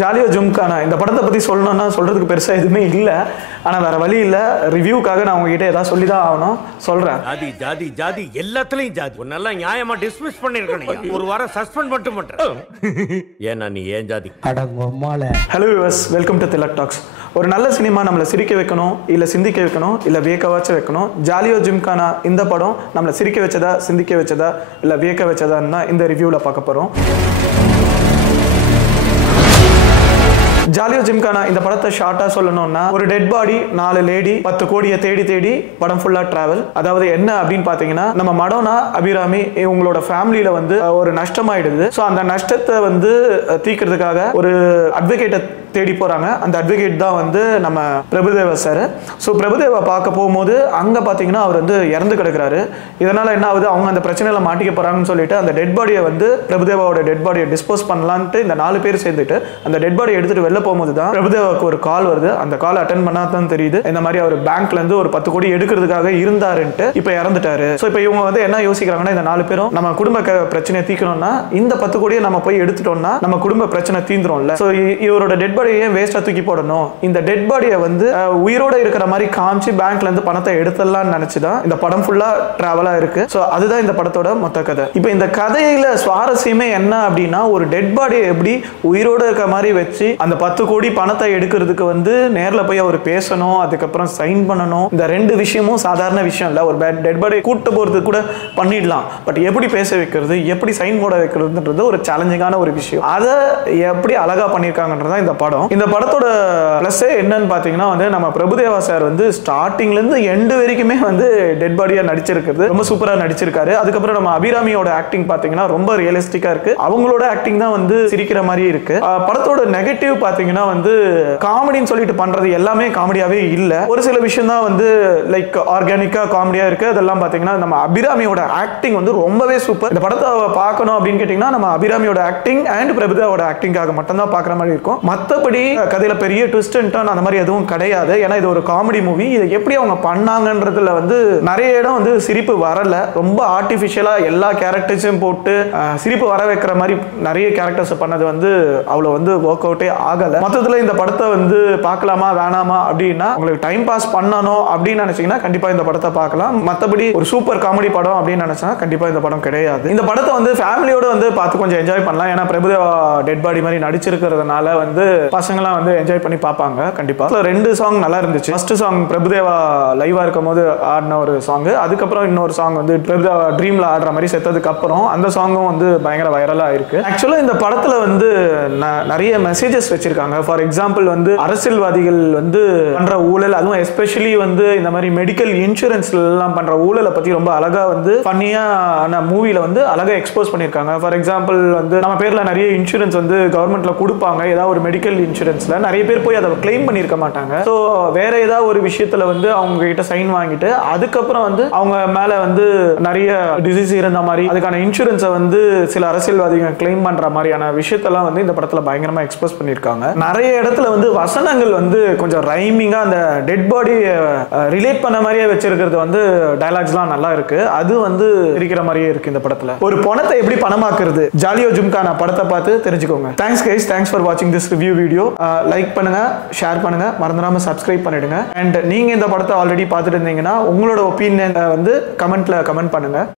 ஜாலியோ ஜும்கானா இந்த படத்தை பற்றி சொல்லணும்னா சொல்கிறதுக்கு பெருசாக எதுவுமே இல்லை. ஆனால் வேறு வழி இல்லை, ரிவ்யூக்காக நான் உங்ககிட்ட ஏதாவது சொல்லி தான் ஆகணும். சொல்கிறேன். ஜாதி ஜாதி ஜாதி எல்லாத்துலேயும் ஜாதி. உன்னெல்லாம் நியாயமாக டிஸ்மிஸ் பண்ணியிருக்கணும். ஒரு வாரம் சஸ்பெண்ட் மட்டும் பண்ணுறேன். ஏன்னா நீ ஏன் ஜாதி? Hello viewers, welcome to Tilak talks. ஒரு நல்ல சினிமா நம்மளை சிரிக்க வைக்கணும், இல்லை சிந்திக்க வைக்கணும், இல்லை வியக்கவாச்சும் வைக்கணும். ஜாலியோ ஜிம்கானா இந்த படம் நம்மளை சிரிக்க வச்சதா, சிந்திக்க வச்சதா, இல்லை வியக்க வச்சதான்னு தான் இந்த ரிவ்யூவில் பார்க்க போகிறோம். ஜாலியோ ஜிம்கானா இந்த படத்தை ஷார்ட்டா சொல்லணும்னா, ஒரு டெட் பாடி, 4 லேடி, 10 கோடியை தேடி தேடி படம் ஃபுல்லா டிராவல். அதாவது என்ன அப்படின்னு பாத்தீங்கன்னா, நம்ம மடோனா அபிராமி இவங்களோட ஃபேமிலியில வந்து ஒரு நஷ்டமாயிடுது. ஸோ அந்த நஷ்டத்தை வந்து தீர்க்கிறதுக்காக ஒரு அட்வொகேட்டை தேடி போறாங்க. அந்த அட்வொகேட் தான் வந்து நம்ம பிரபுதேவா சார். ஸோ பிரபுதேவா பார்க்க போகும்போது அங்க பாத்தீங்கன்னா அவர் வந்து இறந்து கிடக்குறாரு. இதனால என்ன ஆகுது, அவங்க அந்த பிரச்சனையில மாட்டிக்க போறாங்கன்னு சொல்லிட்டு அந்த டெட் பாடியை வந்து பிரபுதேவாவோட டெட் பாடியை டிஸ்போஸ் பண்ணலான்ட்டு இந்த 4 பேர் சேர்ந்துட்டு அந்த டெட் பாடியை எடுத்துட்டு வெளில போகும்போது தான் பிரபுதேவாவுக்கு ஒரு கால் வருது. அந்த கால் அட்டென்ட் பண்ணா தான் தெரியுது இந்த மாதிரி அவர் பேங்க்ல இருந்து ஒரு 10 கோடி எடுக்கிறதுக்காக இருந்தாருன்ட்டு இப்ப இறந்துட்டாரு. ஸோ இப்போ இவங்க வந்து என்ன யோசிக்கிறாங்கன்னா, இந்த 4 பேரும் நம்ம குடும்ப பிரச்சனையை தீக்கணும்னா இந்த 10 கோடியை நம்ம போய் எடுத்துட்டோம்னா நம்ம குடும்ப பிரச்சனை தீந்துரும்ல. ஸோ இவரோட டெட் பாடியை வேஸ்டா தூக்கி போடணும், இந்த டெட் பாடியை வந்து உயிரோட இருக்கிற மாதிரி காமிச்சு பேங்க்ல இருந்து பணத்தை எடுத்துடலாம்னு நினைச்சுதான் இந்த படம் ஃபுல்லா டிராவலா இருக்கு. ஸோ அதுதான் இந்த படத்தோட மொத்த கதை. இப்போ இந்த கதையில சுவாரஸ்யமே என்ன அப்படின்னா, ஒரு டெட் பாடியை எப்படி உயிரோட இருக்க மாதிரி வச்சு அந்த 10 கோடி பணத்தை எடுக்கிறதுக்கு வந்து நேரில் போய் அவர் பேசணும், அதுக்கப்புறம் சைன் பண்ணணும். இந்த 2 விஷயமும் சாதாரண விஷயம் இல்லை. ஒரு டெட் பாடியை கூட்டு போறது கூட பண்ணிடலாம், பட் எப்படி பேச வைக்கிறது, எப்படி சைன் போட வைக்கிறதுன்றது ஒரு சேலஞ்சிங்கான ஒரு விஷயம். அதை எப்படி அழகா பண்ணியிருக்காங்கன்றதான் இந்த படம். இந்த படத்தோட பிளஸ் என்னன்னு பார்த்தீங்கன்னா வந்து, நம்ம பிரபுதேவா சார் வந்து ஸ்டார்டிங்ல இருந்து எண்டு வரைக்குமே வந்து டெட் பாடியா நடிச்சிருக்கிறது ரொம்ப சூப்பரா நடிச்சிருக்காரு. அதுக்கப்புறம் நம்ம அபிராமியோட ஆக்டிங் பார்த்தீங்கன்னா ரொம்ப ரியலிஸ்டிக்கா இருக்கு. அவங்களோட ஆக்டிங் தான் வந்து சிரிக்கிற மாதிரி இருக்கு. படத்தோட நெகட்டிவ் பார்த்தீங்கன்னா வந்து, காமெடின்னு சொல்லிட்டு பண்றது எல்லாமே காமெடியாவே இல்ல. ஒரு சில விஷயம் தான் வந்து லைக் ஆர்கானிக்கா காமெடியா இருக்கு. அதெல்லாம் பாத்தீங்கன்னா நம்ம அபிராமியோட ஆக்டிங் வந்து ரொம்பவே சூப்பர். இந்த படத்தை பார்க்கணும் அப்படின்னு கேட்டீங்கன்னா நம்ம அபிராமியோட ஆக்டிங் அண்ட் பிரபுதேவோட ஆக்டிங்காக மட்டும் தான் பார்க்குற மாதிரி இருக்கும். மற்றபடி கதையில பெரிய ட்விஸ்ட் அண்ட் டர்ன் அந்த மாதிரி எதுவும் கிடையாது. ஏன்னா இது ஒரு காமெடி மூவி. இதை எப்படி அவங்க பண்ணாங்கன்றதுல வந்து நிறைய இடம் வந்து சிரிப்பு வரல. ரொம்ப ஆர்டிஃபிஷியலா எல்லா கேரக்டர்ஸையும் போட்டு சிரிப்பு வர வைக்கிற மாதிரி நிறைய கேரக்டர்ஸ் பண்ணது வந்து அவ்வளவு வந்து ஒர்க் அவுட்டே ஆகல. மொத்தத்துல இந்த படத்தை வந்து பார்க்கலாமா வேணாமா அப்படின்னா, உங்களுக்கு டைம் பாஸ் பண்ணணும் அப்படின்னு நினைச்சீங்கன்னா கண்டிப்பா இந்த படத்தை பார்க்கலாம். மற்றபடி ஒரு சூப்பர் காமெடி படம் அப்படின்னு நினைச்சா கண்டிப்பா இந்த படம் கிடையாது. இந்த படத்தை வந்து ஃபேமிலியோட வந்து பார்த்து கொஞ்சம் என்ஜாய் பண்ணலாம். ஏன்னா பிரபுதேவா டெட் பாடி மாதிரி நடிச்சிருக்கிறதுனால வந்து பசங்களாம் வந்து என்ஜாய் பண்ணி பார்ப்பாங்க. கண்டிப்பா 2 சாங் நல்லா இருந்துச்சு. ஃபர்ஸ்ட் சாங் பிரபுதேவா லைவா இருக்கும் போது ஆடின ஒரு சாங், அதுக்கப்புறம் இன்னொரு சாங் வந்து பிரபுதேவா ட்ரீம்ல ஆடுற மாதிரி செத்ததுக்கு அப்புறம் அந்த சாங்கும் வந்து பயங்கர வைரலா இருக்கு. ஆக்சுவலா இந்த படத்துல வந்து நிறைய மெசேஜஸ் வச்சிருக்காங்க. ஃபார் எக்ஸாம்பிள் வந்து அரசியல்வாதிகள் வந்து பண்ற ஊழல், அதுவும் எஸ்பெஷலி வந்து இந்த மாதிரி மெடிக்கல் இன்சூரன்ஸ்ல எல்லாம் பண்ற ஊழலை பத்தி ரொம்ப அழகா வந்து ஃபன்னியான மூவில வந்து அழகா எக்ஸ்போஸ் பண்ணிருக்காங்க. ஃபார் எக்ஸாம்பிள் வந்து நம்ம பேர்ல நிறைய இன்சூரன்ஸ் வந்து கவர்மெண்ட்ல கொடுப்பாங்க. ஏதாவது ஒரு மெடிக்கல் இன்சூரன்ஸ்ல நிறைய பேர் போய் அதை கிளைம் பண்ணிருக்க மாட்டாங்க. ஸோ வேற ஏதாவது ஒரு விஷயத்துல வந்து அவங்க கிட்ட சைன் வாங்கிட்டு அதுக்கப்புறம் வந்து அவங்க மேல வந்து நிறைய டிசீஸ் இருந்த மாதிரி அதுக்கான இன்சூரன்ஸை வந்து சில அரசியல்வாதிகள் கிளைம் பண்ற மாதிரியான விஷயத்தெல்லாம் வந்து இந்த படத்துல பயங்கரமா எக்ஸ்போஸ் பண்ணிருக்காங்க. நிறைய இடத்துல வந்து வசனங்கள் வந்து கொஞ்சம் ரைமிங்கா அந்த டெட் பாடி ரிலேட் பண்ண மாதிரியே வச்சிருக்கிறது வந்து டயலாக்ஸ்லாம் நல்லா இருக்கு. அது வந்து இருக்கிற மாதிரியே இருக்கு இந்த படத்துல. ஒரு பணத்தை எப்படி பணமாக்குறது, ஜாலியோ ஜிம்கானா படத்தை பார்த்து தெரிஞ்சுக்கோங்க. தேங்க்ஸ் கைஸ், தேங்க்ஸ் ஃபார் வாட்சிங் திஸ் ரிவ்யூ வீடியோ. லைக் பண்ணுங்க, ஷேர் பண்ணுங்க, மறந்துடாம சப்ஸ்கிரைப் பண்ணிடுங்க. அண்ட் நீங்க இந்த படத்தை ஆல்ரெடி பார்த்துட்டு இருந்தீங்கன்னா உங்களோட ஒப்பீனியன் வந்து கமெண்ட்ல கமெண்ட் பண்ணுங்க.